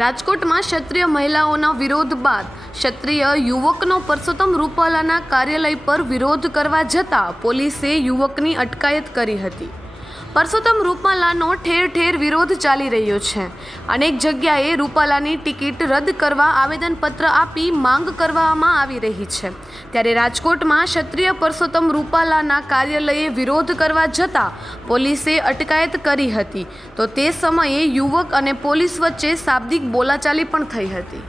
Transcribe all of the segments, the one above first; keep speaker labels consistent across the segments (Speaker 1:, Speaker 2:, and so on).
Speaker 1: રાજકોટમાં ક્ષત્રિય મહિલાઓના વિરોધ બાદ ક્ષત્રિય યુવકનો પરસોત્તમ રૂપાલાના કાર્યાલય પર વિરોધ કરવા જતાં પોલીસે યુવકની અટકાયત કરી હતી. પરસોત્તમ રૂપાલાનો ઠેર ઠેર વિરોધ ચાલી રહ્યો છે. અનેક જગ્યાએ રૂપાલાની ટિકિટ રદ કરવા આવેદનપત્ર આપી માંગ કરવામાં આવી રહી છે. ત્યારે રાજકોટમાં ક્ષત્રિય પરસોત્તમ રૂપાલાના કાર્યાલયે વિરોધ કરવા જતાં પોલીસે અટકાયત કરી હતી. તો તે સમયે યુવક અને પોલીસ વચ્ચે શાબ્દિક બોલાચાલી પણ થઈ હતી.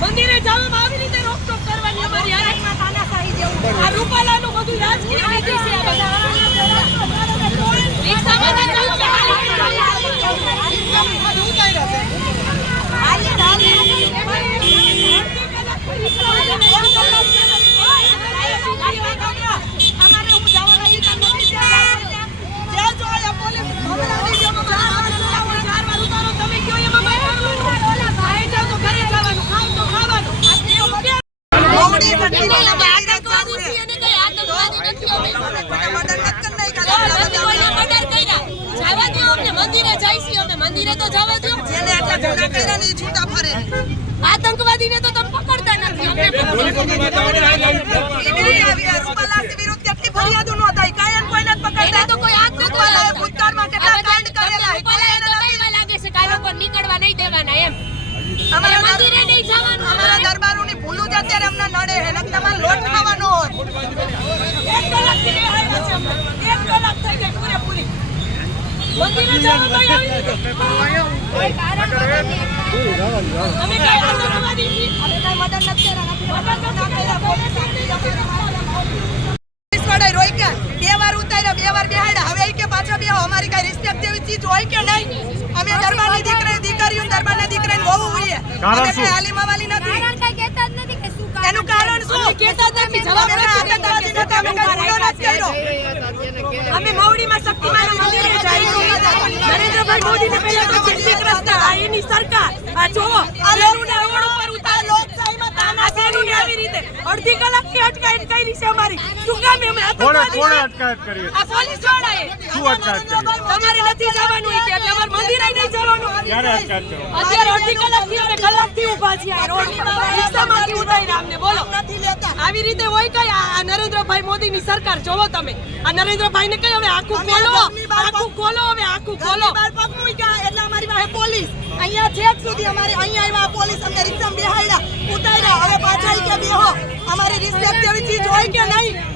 Speaker 2: મંદિરે જવામાં આવી રીતે રોકટોક કરવાની અમારી હારે આ રૂપાલાનું બધું રાજકીય નીતિ છે આ બધા. રિક્ષામાં ના ચાલો, અમારે હું જવાના ઈચ્છા નથી જે જો આ પોલીસ ભમરાની જેમ ચાર વાર ઉતારો તમે કયો એમાં મારે ખાઈ જાઓ તો ઘરે જવાનું ખાવ તો ખાવાનું એવું કે
Speaker 3: મોવડી સટકી
Speaker 2: અમે
Speaker 3: વાળા
Speaker 2: આતંકવાદી છીએ ને કઈ આતંકવાદી નથી અમે.
Speaker 3: મર્ડર નથી કરી નાખ્યા.
Speaker 2: કોઈ નથી કોઈને murder કર્યા. જવા દ્યો અમને, મંદિરે જઈશું અમે, મંદિરે તો જવા દો
Speaker 3: જેને આટલા ગુના કર્યા ને છૂટા ફરે
Speaker 2: આતંકવાદીને તો તમે પકડતા નથી અમને
Speaker 3: વિરુદ્ધ કેટલી ફરિયાદો નોંધાઈ. કાંઈ ને કોઈને પકડતા.
Speaker 2: તો કોઈ લગાવતા.
Speaker 3: ભૂતકાળમાં કેટલા કાંડ કરેલા.
Speaker 2: રૂપાલાએ તો કહેવા લાગે છે કે પર નીકળવા નહીં દેવાના એમ
Speaker 3: અમારા
Speaker 2: મંદિરે નહીં જવાનું
Speaker 3: અમારા દરબારોની ભૂલું જ અત્યારે અમને નડે હે તમારે લોટ ખાવાનો હોત.
Speaker 2: એક કલાકથી બે આવ્યા છે અમને. એક કલાક થઈ ગઈ પૂરેપૂરી. મંદિરે જવા ભાઈ આવી અમે કઈ આતંકવાદી છીએ?
Speaker 3: અમે કાંઈ મર્ડર નથી કર્યા. નથી
Speaker 2: મર્ડર નથી કર્યા. પોલીસ
Speaker 3: પોલીસ વાળાએ રોક્યા. બે વાર ઉતાર્યા, બે વાર બેહાડ્યા. હવે કે પાછા બેહો. અમારી કાંઈ રિસ્પેક્ટ જેવી ચીજ હોય કે નહીં? અમે દરબારની દીકરી- દીકરીઓ દરબારના દીકરાને વહુ હોઈએ. અમે કાંઈ હાલીમાવાલી નથી. એનું કારણ શું?
Speaker 2: કહેતા જ નથી, જવાબ
Speaker 3: અમે
Speaker 2: નથી
Speaker 3: આતંકવાદી નથી, અમે કાંઈ ગુનો નથી કર્યો.
Speaker 2: અમે મવડીમાં શક્તિમાના મંદિરે જઈશું નરેન્દ્રભાઈ મોદીને પહેલા તો જય શ્રી કૃષ્ણ આ એની સરકાર. આ જોવો આ લોકોને રોડ ઉપર ઉતાર લોકશાહીમાં તાના શેરીને આવી રીતે અડધી કલાકથી અટકાયત કરી છે અમારી. શું કામ અમે
Speaker 4: કોણે
Speaker 2: આતંકવાદી
Speaker 4: કોણે અટકાયત કરી?
Speaker 2: આ પોલીસ વાળાએ.
Speaker 4: શું અટકાયત કરી?
Speaker 2: તમારે નથી જવાનું કે એટલે અમારે મંદિરે નહીં જવાનું.
Speaker 4: ક્યારે અટકાયત કરો
Speaker 2: અત્યારે અડધી કલાકથી અમે કલાકથી ઊભા છીએ આ રોડ રિક્ષામાંથી ઉતારીને અમને બોલો.
Speaker 3: નથી લેતા.
Speaker 2: આવી રીતે હોય કઈ? આ આ નરેન્દ્રભાઈ મોદીની સરકાર. જોવો તમે. આ નરેન્દ્રભાઈ ને કઈ? હવે આખું ખોલો. આખું ખોલો હવે આખું ખોલો
Speaker 3: બાર પગ મૂક્યા એટલે અમારી પાસે પોલીસ અહીંયા છેક સુધી અમારે અહીંયા આવ્યા, પોલીસ અમને રિક્ષામાં બેહાડ્યા, ઉતાર્યા. હવે પાછા કે બેહો. અમારી રિસ્પેક્ટ જેવી ચીજ હોય કે નહીં?